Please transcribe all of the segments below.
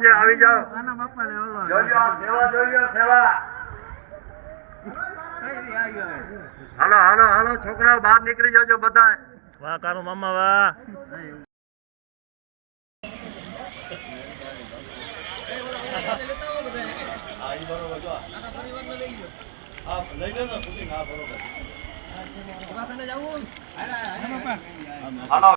જે આવી જાઓ હાલો હાલો હાલો છોકરાઓ બહાર નીકળી જજો બધા વાહ કારો મામા વાહ હાલો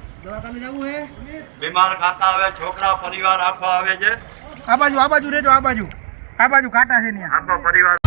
છોકરા પરિવાર આખો આવે છે આ બાજુ આ બાજુ રેજો આ બાજુ આ બાજુ ઘાટા છે પરિવાર